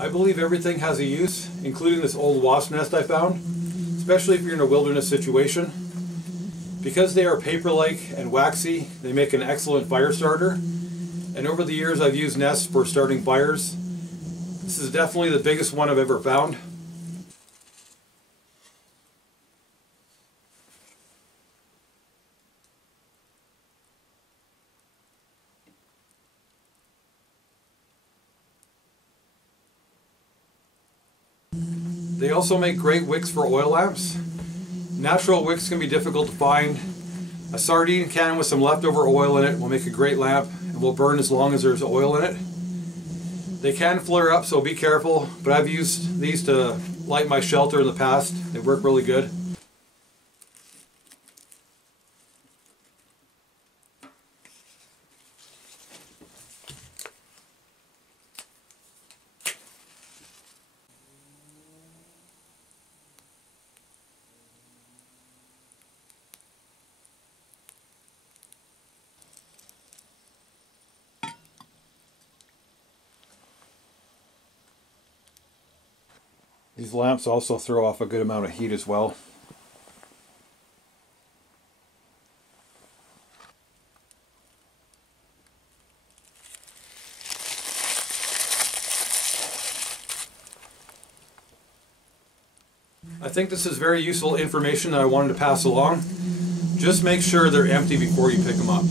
I believe everything has a use, including this old wasp nest I found, especially if you're in a wilderness situation. Because they are paper-like and waxy, they make an excellent fire starter. And over the years I've used nests for starting fires. This is definitely the biggest one I've ever found. They also make great wicks for oil lamps. Natural wicks can be difficult to find. A sardine can with some leftover oil in it will make a great lamp and will burn as long as there's oil in it. They can flare up, so be careful, but I've used these to light my shelter in the past. They work really good. These lamps also throw off a good amount of heat as well. I think this is very useful information that I wanted to pass along. Just make sure they're empty before you pick them up.